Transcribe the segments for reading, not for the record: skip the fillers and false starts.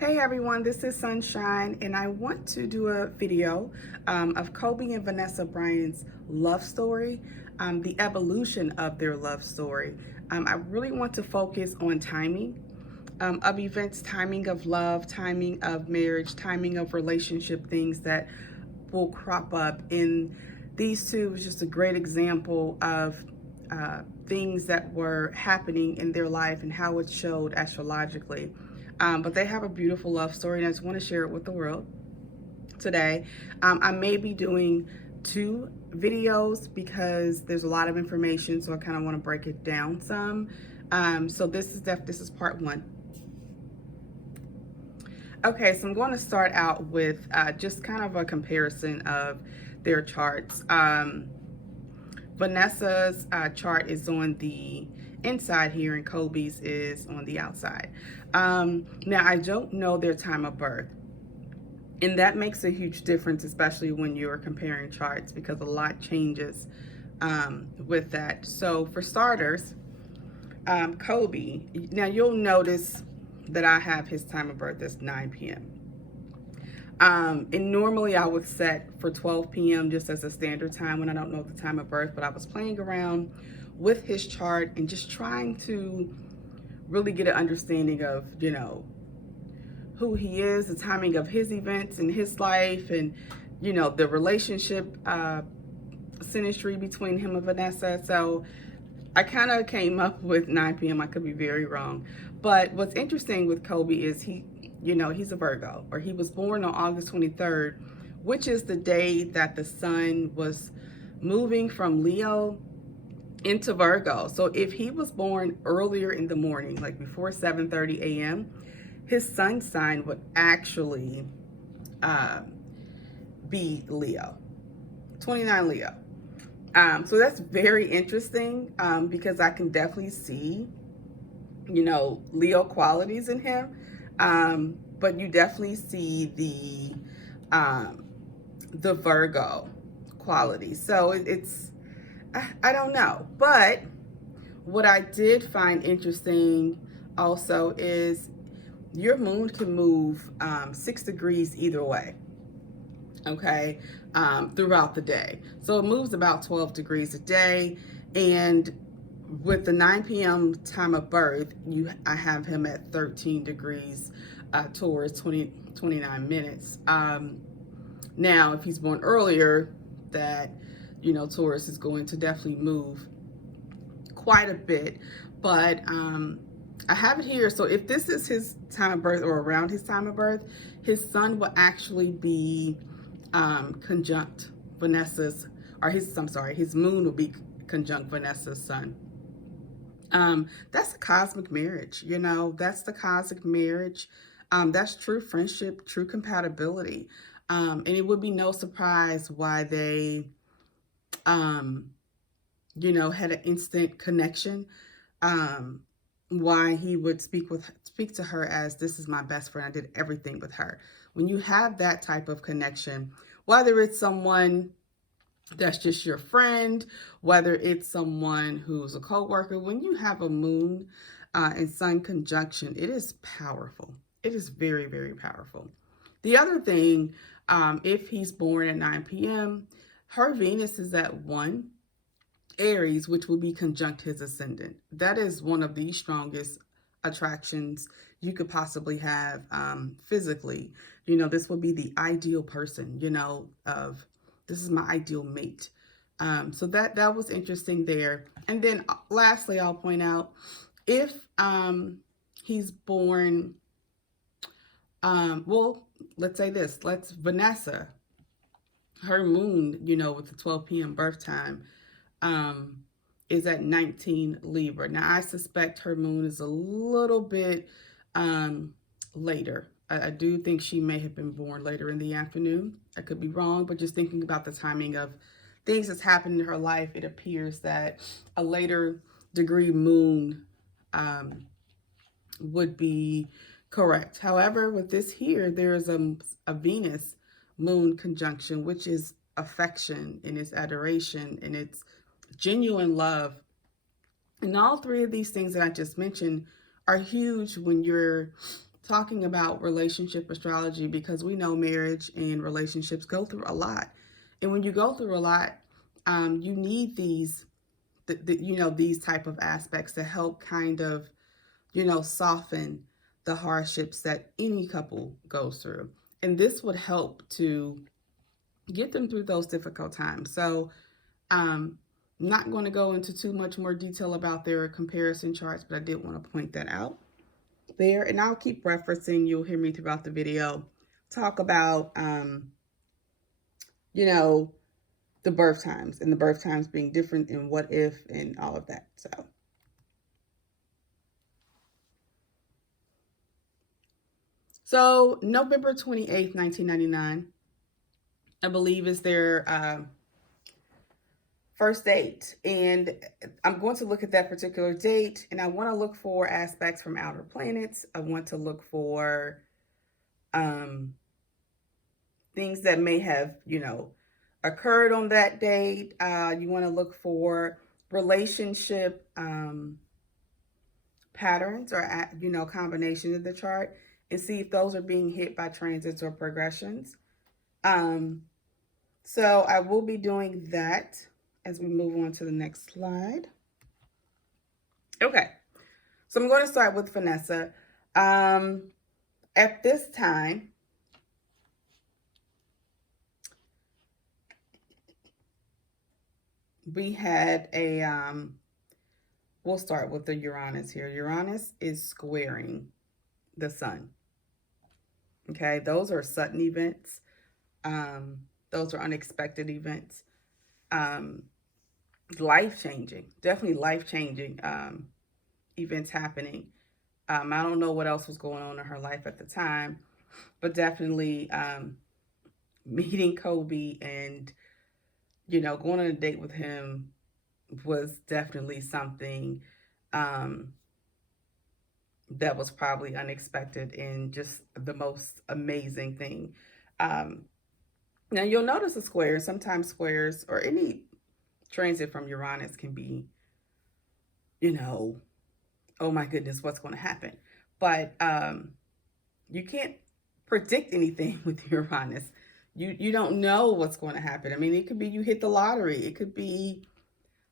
Hey everyone, this is Sunshine, and I want to do a video of Kobe and Vanessa Bryant's love story, the evolution of their love story. I really want to focus on timing of events, timing of love, timing of marriage, timing of relationship, things that will crop up. And these two was just a great example of things that were happening in their life and how it showed astrologically. But they have a beautiful love story, and I just want to share it with the world today. I may be doing two videos because there's a lot of information, so I kind of want to break it down some. So this is part one. Okay, so I'm going to start out with just kind of a comparison of their charts. Vanessa's chart is on the inside here, and Kobe's is on the outside. Now, I don't know their time of birth, and that makes a huge difference, especially when you're comparing charts, because a lot changes with that. So, for starters, Kobe, now you'll notice that I have his time of birth as 9 p.m. And normally I would set for 12 p.m. just as a standard time when I don't know the time of birth, but I was playing around with his chart and just trying to really get an understanding of, who he is, the timing of his events in his life, and, the relationship synastry between him and Vanessa. So I kind of came up with 9 p.m. I could be very wrong. But what's interesting with Kobe is he's a Virgo, or he was born on August 23rd, which is the day that the sun was moving from Leo into Virgo. So if he was born earlier in the morning, like before 7:30 a.m., his sun sign would actually be Leo, 29 Leo. So that's very interesting because I can definitely see, Leo qualities in him. But you definitely see the Virgo quality. So I don't know. But what I did find interesting also is your moon can move 6 degrees either way. Okay, throughout the day. So it moves about 12 degrees a day. And with the 9 p.m. time of birth, I have him at 13 degrees Taurus, 29 minutes. Now, if he's born earlier, that, Taurus is going to definitely move quite a bit. But I have it here. So if this is his time of birth or around his time of birth, his sun will actually be conjunct Vanessa's, or his moon will be conjunct Vanessa's sun. That's a cosmic marriage, that's the cosmic marriage. That's true friendship, true compatibility. And it would be no surprise why they, had an instant connection. Why he would speak to her as, this is my best friend. I did everything with her. When you have that type of connection, whether it's someone that's just your friend, whether it's someone who's a coworker, when you have a moon and sun conjunction, it is powerful. It is very, very powerful. The other thing, if he's born at 9 p.m., her Venus is at 1 Aries, which will be conjunct his ascendant. That is one of the strongest attractions you could possibly have physically. This would be the ideal person, of this is my ideal mate. So that was interesting there. And then lastly, I'll point out, if he's born, well, let's say this, Vanessa, her moon, with the 12 p.m. birth time, is at 19 Libra. Now, I suspect her moon is a little bit later. I do think she may have been born later in the afternoon. I could be wrong, but just thinking about the timing of things that's happened in her life, it appears that a later degree moon would be correct. However, with this here, there is a Venus moon conjunction, which is affection and its adoration and its genuine love. And all three of these things that I just mentioned are huge when you're talking about relationship astrology because we know marriage and relationships go through a lot. And when you go through a lot, you need these type of aspects to help kind of, soften the hardships that any couple goes through. And this would help to get them through those difficult times. So, I'm not going to go into too much more detail about their comparison charts, but I did want to point that out there. And I'll keep referencing, you'll hear me throughout the video, talk about, you know, the birth times and the birth times being different and what if and all of that. So November 28th, 1999, I believe is their first date. And I'm going to look at that particular date and I want to look for aspects from outer planets. I want to look for um, things that may have, occurred on that date. You want to look for relationship patterns or, combinations of the chart and see if those are being hit by transits or progressions. So I will be doing that as we move on to the next slide. Okay, so I'm going to start with Vanessa. At this time, we had we'll start with the Uranus here. Uranus is squaring the sun. Okay, those are sudden events. Those are unexpected events. Life-changing, definitely life-changing events happening. I don't know what else was going on in her life at the time, but definitely meeting Kobe and, going on a date with him was definitely something that was probably unexpected and just the most amazing thing. Now you'll notice a square, sometimes squares or any transit from Uranus can be, oh my goodness, what's going to happen? But you can't predict anything with Uranus. You don't know what's going to happen. I mean, it could be you hit the lottery. It could be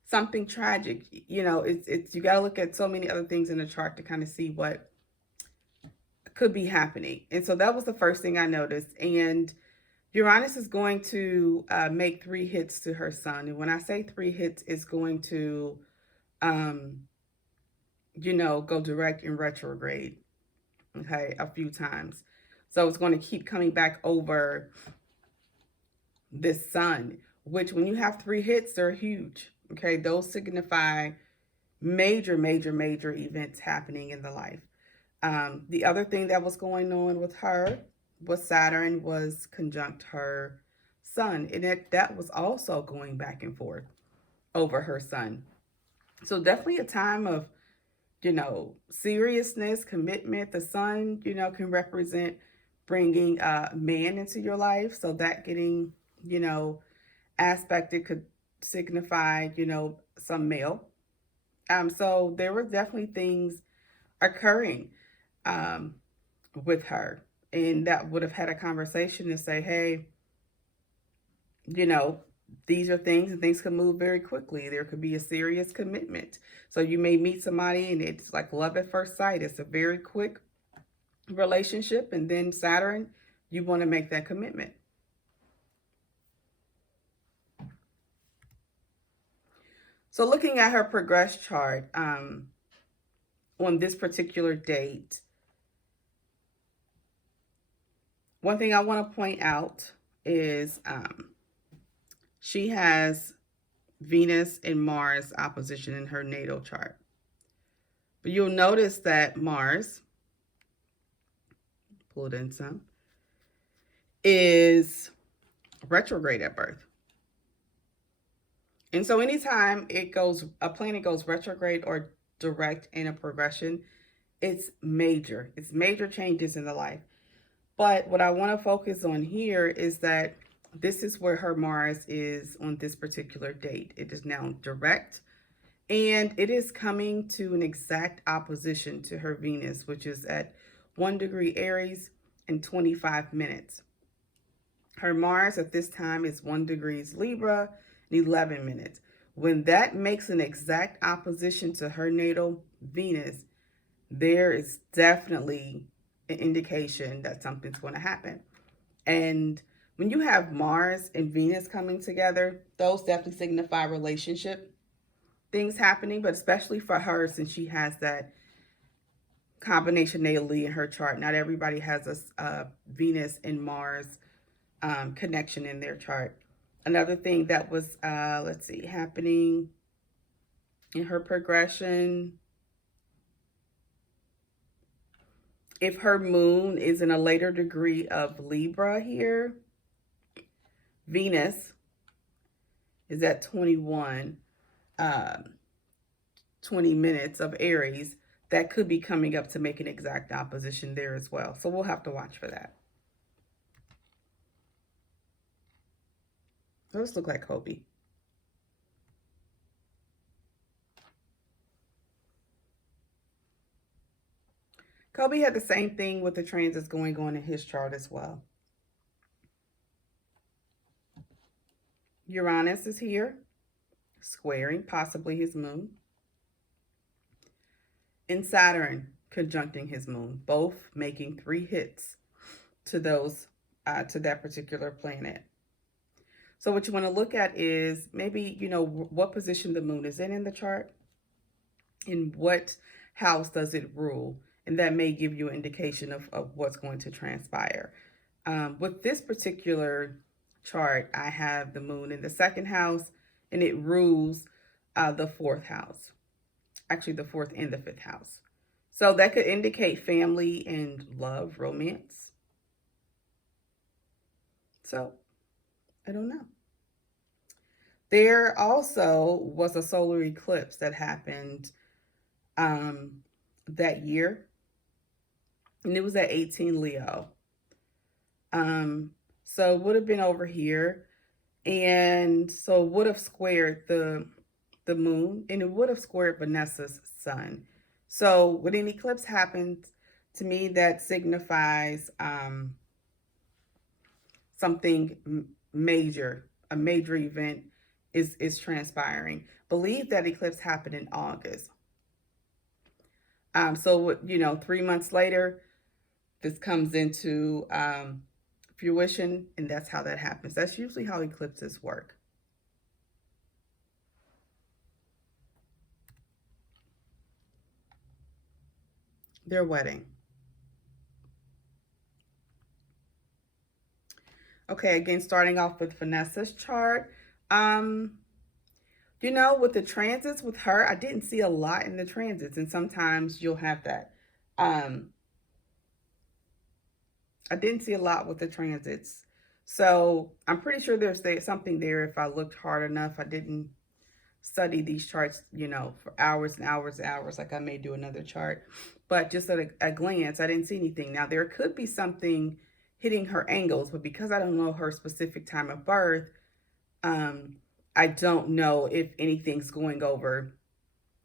something tragic. It's you got to look at so many other things in the chart to kind of see what could be happening. And so that was the first thing I noticed. And Uranus is going to make 3 hits to her sun. And when I say 3 hits, it's going to, go direct and retrograde, okay, a few times. So it's going to keep coming back over this sun, which when you have 3 hits, they're huge, okay? Those signify major, major, major events happening in the life. The other thing that was going on with her was Saturn was conjunct her sun, and that was also going back and forth over her sun. So definitely a time of, seriousness, commitment. The sun, can represent bringing a man into your life. So that getting, aspect, it could signify, some male. So there were definitely things occurring with her. And that would have had a conversation to say, hey, these are things and things can move very quickly. There could be a serious commitment. So you may meet somebody and it's like love at first sight. It's a very quick relationship. And then Saturn, you want to make that commitment. So looking at her progress chart on this particular date, one thing I want to point out is she has Venus and Mars opposition in her natal chart. But you'll notice that Mars, pull it in some, is retrograde at birth. And so anytime a planet goes retrograde or direct in a progression, it's major. It's major changes in the life. But what I want to focus on here is that this is where her Mars is on this particular date. It is now direct, and it is coming to an exact opposition to her Venus, which is at 1 degree Aries, and 25 minutes. Her Mars at this time is 1 degrees Libra and 11 minutes. When that makes an exact opposition to her natal Venus, there is definitely an indication that something's going to happen. And when you have Mars and Venus coming together, those definitely signify relationship things happening, but especially for her, since she has that combination natally in her chart. Not everybody has a Venus and Mars connection in their chart. Another thing that was, let's see, happening in her progression, if her moon is in a later degree of Libra here, Venus is at 21, 20 minutes of Aries. That could be coming up to make an exact opposition there as well. So we'll have to watch for that. Those look like Kobe. Kobe had the same thing with the transits going on in his chart as well. Uranus is here, squaring possibly his moon. And Saturn conjuncting his moon, both making 3 hits to those to that particular planet. So what you want to look at is maybe, what position the moon is in the chart, and what house does it rule, and that may give you an indication of what's going to transpire. With this particular chart, I have the moon in the 2nd house, and it rules the 4th house. Actually, the 4th and the 5th house. So that could indicate family and love, romance. So, I don't know. There also was a solar eclipse that happened that year, and it was at 18 Leo. So it would have been over here, and so it would have squared the moon, and it would have squared Vanessa's sun. So when an eclipse happens, to me that signifies something major, a major event is transpiring. Believe that eclipse happened in August. So 3 months later, this comes into fruition, and that's how that happens. That's usually how eclipses work. Their wedding. Okay, again, starting off with Vanessa's chart. With the transits with her, I didn't see a lot in the transits, and sometimes you'll have that. I didn't see a lot with the transits. So I'm pretty sure there's something there if I looked hard enough. I didn't study these charts, for hours and hours and hours, like I may do another chart. But just at a glance, I didn't see anything. Now, there could be something hitting her angles, but because I don't know her specific time of birth, I don't know if anything's going over,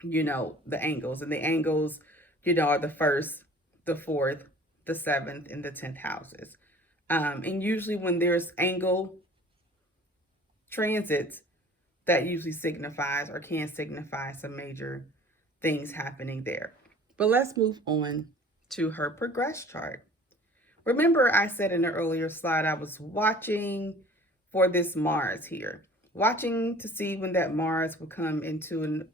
the angles. And the angles, are the 1st, the 4th, the 7th, and the 10th houses. And usually when there's angle transits, that usually signifies or can signify some major things happening there. But let's move on to her progress chart. Remember, I said in an earlier slide, I was watching for this Mars here, watching to see when that Mars would come into an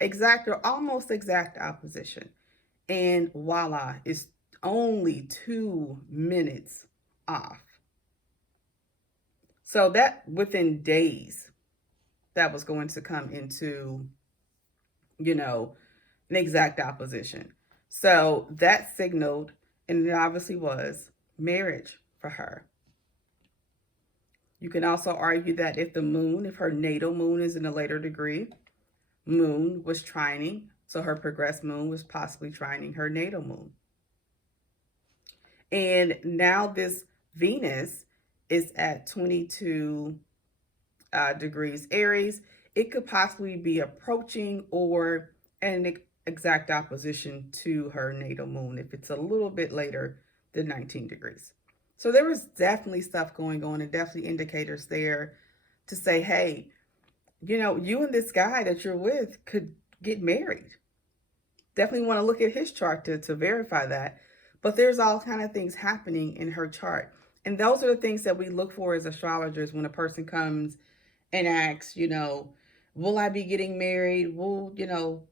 exact or almost exact opposition. And voila, it's only 2 minutes off. So that within days, that was going to come into, an exact opposition. So that signaled, and it obviously was, marriage for her. You can also argue that if her natal moon is in a later degree, moon was trining, so her progressed moon was possibly trining her natal moon. And now this Venus is at 22 degrees Aries. It could possibly be approaching or an exact opposition to her natal moon if it's a little bit later than 19 degrees. So there was definitely stuff going on and definitely indicators there to say, hey, you and this guy that you're with could get married. Definitely want to look at his chart to verify that. But there's all kind of things happening in her chart. And those are the things that we look for as astrologers when a person comes and asks, will I be getting married? When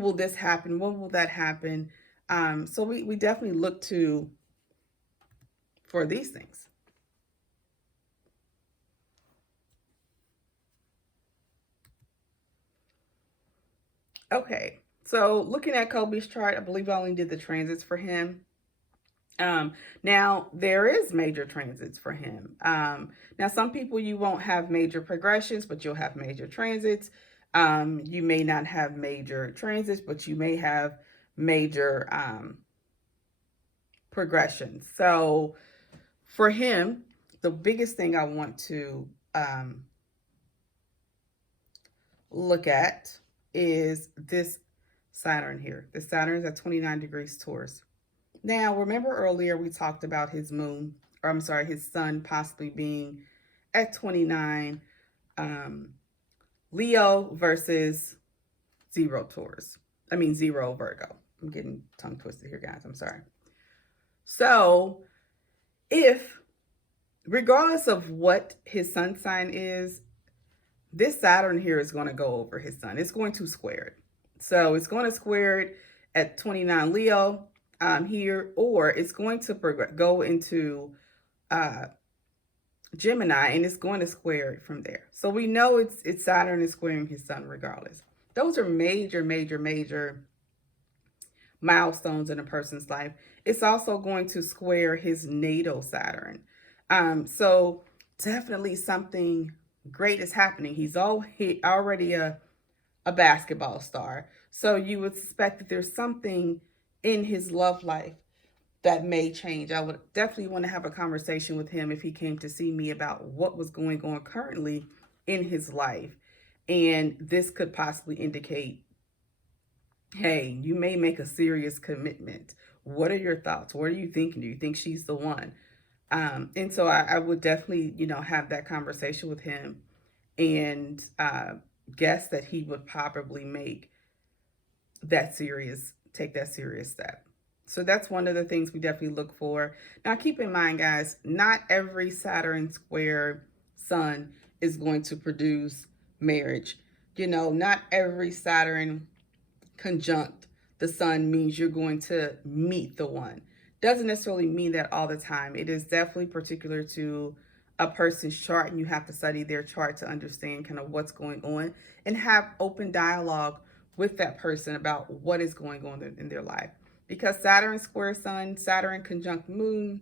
will this happen? When will that happen? So we definitely look to for these things. Okay, so looking at Kobe's chart, I believe I only did the transits for him. Now there is major transits for him. Now some people you won't have major progressions, but you'll have major transits. You may not have major transits, but you may have major progressions. So for him, the biggest thing I want to look at is this Saturn here. The Saturn is at 29 degrees Taurus. Now, remember earlier we talked about his moon, or I'm sorry, his sun possibly being at 29 Leo versus zero Taurus. I mean, zero Virgo. I'm getting tongue twisted here, guys. I'm sorry. So, if regardless of what his sun sign is, this Saturn here is going to go over his sun. It's going to square it. So it's going to square it at 29 Leo here, or it's going to go into Gemini, and it's going to square it from there. So we know it's Saturn is squaring his sun regardless. Those are major, major, major milestones in a person's life. It's also going to square his natal Saturn. So definitely something great is happening. He's already a basketball star. So you would suspect that there's something in his love life that may change. I would definitely want to have a conversation with him if he came to see me about what was going on currently in his life. And this could possibly indicate, hey, you may make a serious commitment. What are your thoughts? What are you thinking? Do you think she's the one? And so I would definitely, have that conversation with him and guess that he would probably take that serious step. So that's one of the things we definitely look for. Now, keep in mind, guys, not every Saturn square sun is going to produce marriage. Not every Saturn conjunct the sun means you're going to meet the one. Doesn't necessarily mean that all the time. It is definitely particular to a person's chart, and you have to study their chart to understand kind of what's going on and have open dialogue with that person about what is going on in their life. Because Saturn square sun, Saturn conjunct moon,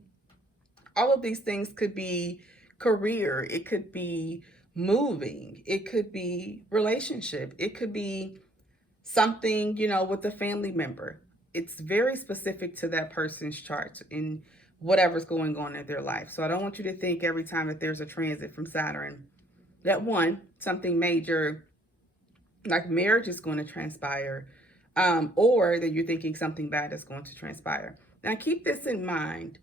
all of these things could be career, it could be moving, it could be relationship, it could be something, with a family member. It's very specific to that person's chart and whatever's going on in their life. So I don't want you to think every time that there's a transit from Saturn that something major like marriage is going to transpire, or that you're thinking something bad is going to transpire. Now keep this in mind.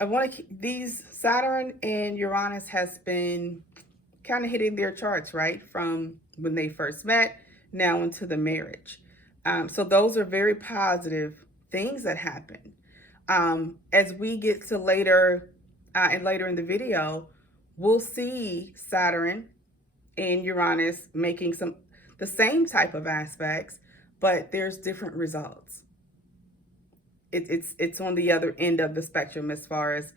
I want to keep these Saturn and Uranus has been kind of hitting their charts, right? From when they first met now into the marriage. So those are very positive things that happen. As we get to later and later in the video, we'll see Saturn and Uranus making the same type of aspects, but there's different results. It's on the other end of the spectrum as far as,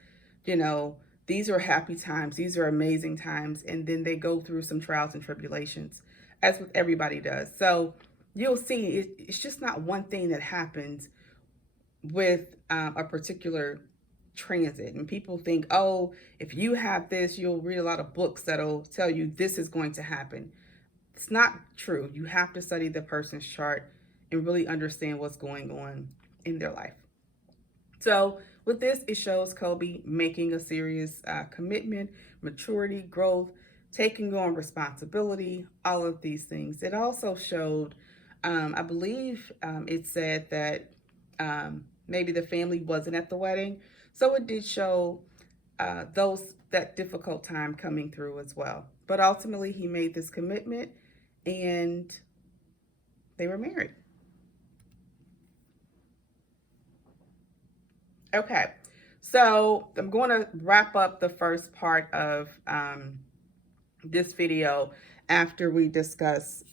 these are happy times, these are amazing times, and then they go through some trials and tribulations, as with everybody does. So you'll see it's just not one thing that happens with a particular transit. And people think, oh, if you have this, you'll read a lot of books that'll tell you this is going to happen. It's not true. You have to study the person's chart and really understand what's going on in their life. So with this, it shows Kobe making a serious commitment, maturity, growth, taking on responsibility, all of these things. It also showed, I believe it said that maybe the family wasn't at the wedding. So it did show that difficult time coming through as well. But ultimately, he made this commitment and they were married. Okay, so I'm going to wrap up the first part of this video after we discuss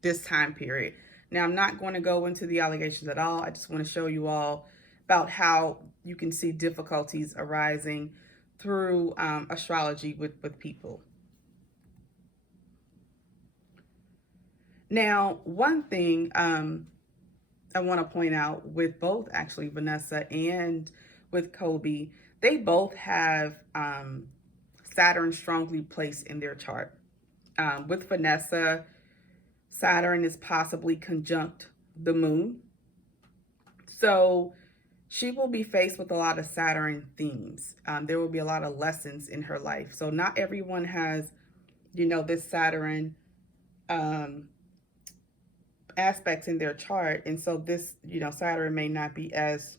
this time period. Now, I'm not going to go into the allegations at all. I just want to show you all about how you can see difficulties arising through astrology with people. Now, one thing I want to point out with both actually Vanessa and with Kobe, they both have Saturn strongly placed in their chart. With Vanessa, Saturn is possibly conjunct the moon. So she will be faced with a lot of Saturn themes. There will be a lot of lessons in her life. So not everyone has, this Saturn aspects in their chart. And so this, Saturn may not be as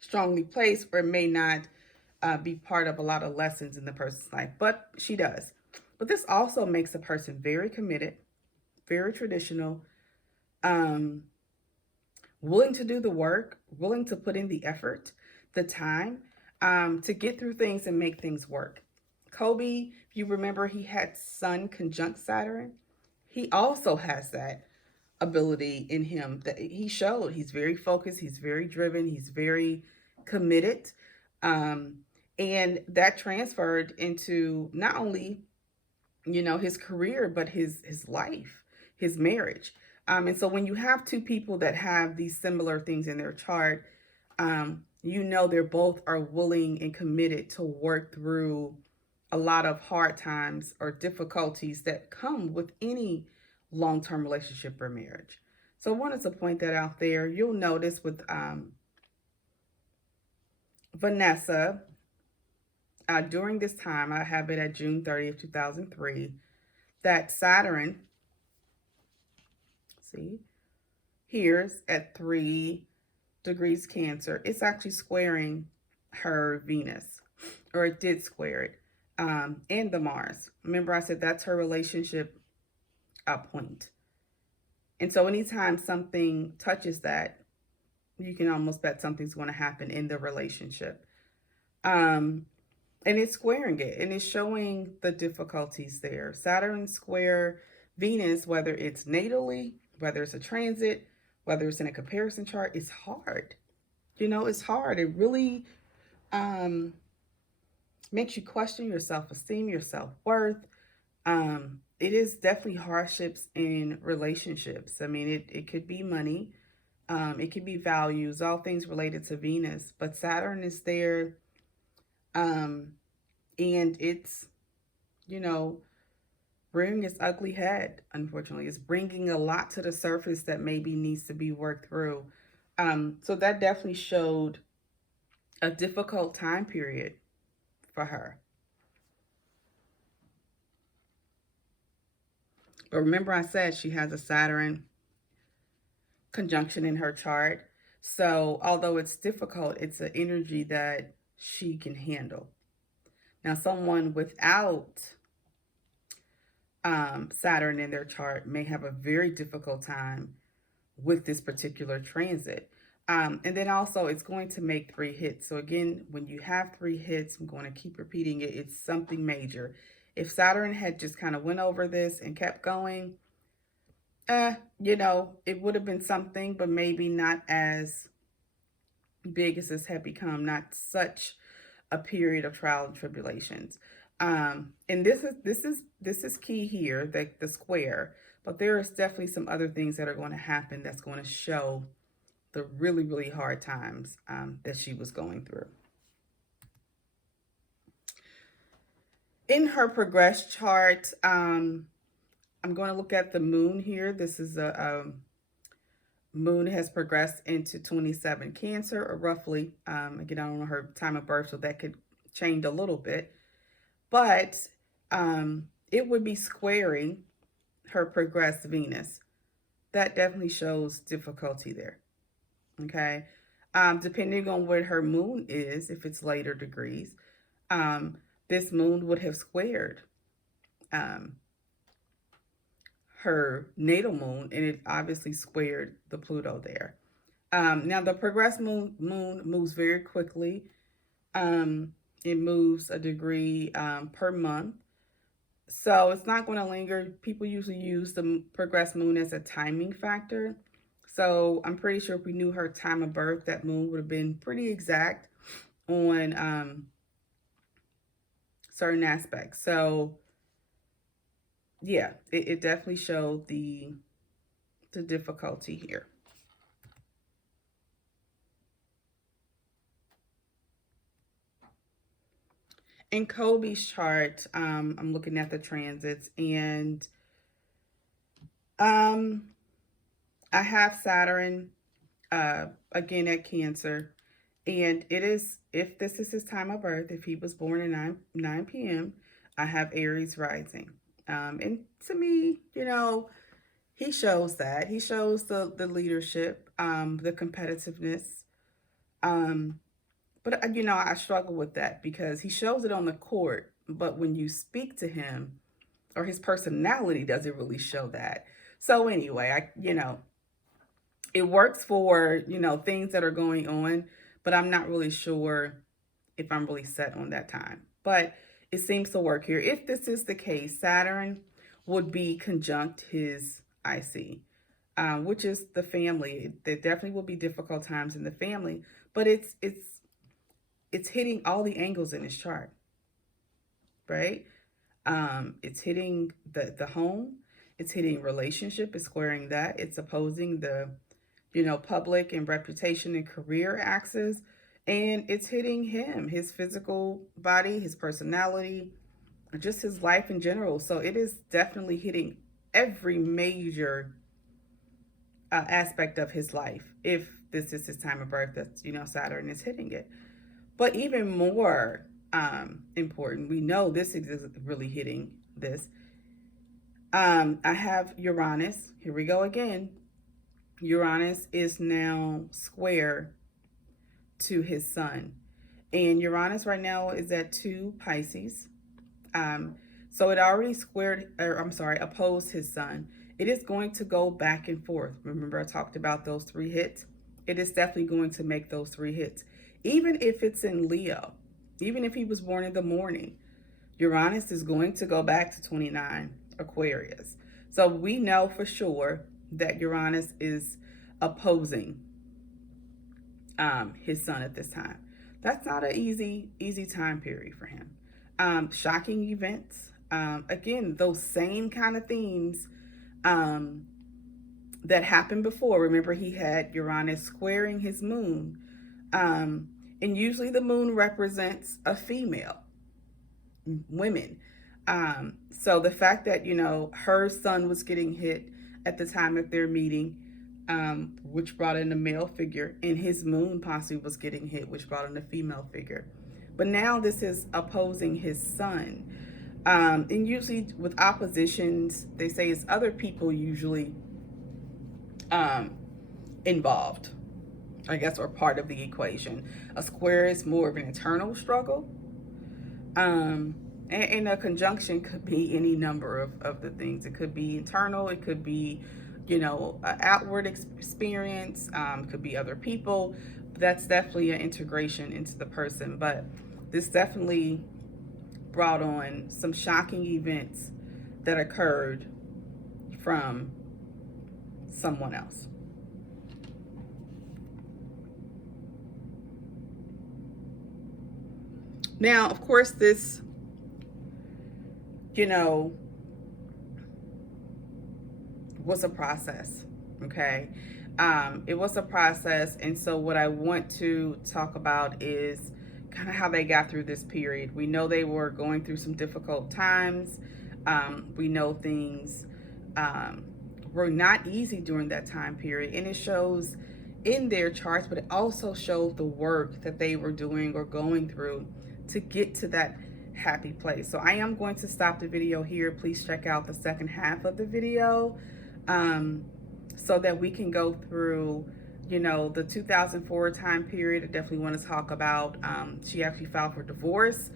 strongly placed or may not be part of a lot of lessons in the person's life, but she does. But this also makes a person very committed, very traditional, willing to do the work, willing to put in the effort, the time to get through things and make things work. Kobe, if you remember, he had Sun conjunct Saturn. He also has that ability in him that he showed. He's very focused, he's very driven, he's very committed. And that transferred into not only, his career, but his life, his marriage. And so when you have two people that have these similar things in their chart, they're both are willing and committed to work through a lot of hard times or difficulties that come with any long-term relationship or marriage. So I wanted to point that out there. You'll notice with Vanessa, during this time, I have it at June 30th, 2003, that Saturn, see, here's at 3 degrees Cancer. It's actually squaring her Venus, or it did square it, and the Mars. Remember I said that's her relationship point. And so anytime something touches that, you can almost bet something's going to happen in the relationship. And it's squaring it, and it's showing the difficulties there. Saturn square Venus, whether it's natally, whether it's a transit, whether it's in a comparison chart, it's hard. It's hard. It really makes you question your self-esteem, your self-worth. It is definitely hardships in relationships. I mean, it could be money. It could be values, all things related to Venus. But Saturn is there. And it's, rearing its ugly head, unfortunately. It's bringing a lot to the surface that maybe needs to be worked through. So that definitely showed a difficult time period for her. But remember I said she has a Saturn conjunction in her chart. So although it's difficult, it's an energy that she can handle. Now, someone without Saturn in their chart may have a very difficult time with this particular transit. And then also it's going to make 3 hits. So again, when you have 3 hits, I'm going to keep repeating it, it's something major. If Saturn had just kind of went over this and kept going, it would have been something, but maybe not as big as this had become, not such a period of trial and tribulations. And this is key here, the square, but there is definitely some other things that are going to happen that's going to show the really, really hard times that she was going through. In her progress chart, I'm going to look at the moon here. This is a moon has progressed into 27 Cancer, or roughly. Again, I don't know her time of birth, so that could change a little bit. but it would be squaring her progressed Venus. That definitely shows difficulty there. Okay. Depending on where her moon is, if it's later degrees, um, this moon would have squared um, her natal moon, and it obviously squared the Pluto there. Now, the progressed moon moves very quickly. It moves a degree per month. So it's not going to linger. People usually use the progressed moon as a timing factor. So I'm pretty sure if we knew her time of birth, that moon would have been pretty exact on certain aspects. So yeah, it definitely showed the difficulty here. In Kobe's chart, I'm looking at the transits, and um, I have Saturn again at Cancer, and it is, if this is his time of birth, if he was born at 9 p.m., I have Aries rising. And to me, he shows that. He shows the leadership, the competitiveness. Um, but, I struggle with that because he shows it on the court, but when you speak to him, or his personality doesn't really show that. So anyway, it works for, things that are going on, but I'm not really sure if I'm really set on that time. But it seems to work here. If this is the case, Saturn would be conjunct his IC, which is the family. There definitely will be difficult times in the family, but it's hitting all the angles in his chart, right? It's hitting the home, it's hitting relationship, it's squaring that, it's opposing the public and reputation and career axis, and it's hitting him, his physical body, his personality, just his life in general. So it is definitely hitting every major aspect of his life. If this is his time of birth, that's Saturn is hitting it. But even more important, we know this is really hitting this. I have Uranus. Here we go again. Uranus is now square to his sun. And Uranus right now is at 2 Pisces. So it already opposed his sun. It is going to go back and forth. Remember, I talked about those 3 hits? It is definitely going to make those 3 hits. Even if it's in Leo, even if he was born in the morning, Uranus is going to go back to 29 Aquarius. So we know for sure that Uranus is opposing his sun at this time. That's not an easy time period for him. Shocking events. Again, those same kind of themes that happened before. Remember, he had Uranus squaring his moon. And usually the moon represents a female, women. So the fact that, her sun was getting hit at the time of their meeting, which brought in a male figure, and his moon possibly was getting hit, which brought in a female figure. But now this is opposing his sun. And usually with oppositions, they say it's other people usually involved, I guess, or part of the equation. A square is more of an internal struggle. And a conjunction could be any number of the things. It could be internal, it could be, outward experience, could be other people. That's definitely an integration into the person. But this definitely brought on some shocking events that occurred from someone else. Now, of course, this, was a process, okay? It was a process, and so what I want to talk about is kind of how they got through this period. We know they were going through some difficult times. We know things were not easy during that time period, and it shows in their charts, but it also shows the work that they were doing or going through to get to that happy place. So I am going to stop the video here. Please check out the second half of the video so that we can go through, you know, the 2004 time period. I definitely want to talk about, she actually filed for divorce,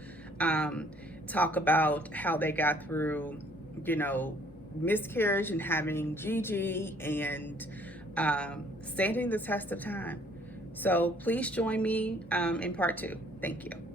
talk about how they got through, you know, miscarriage and having Gigi, and standing the test of time. So please join me in part 2. Thank you.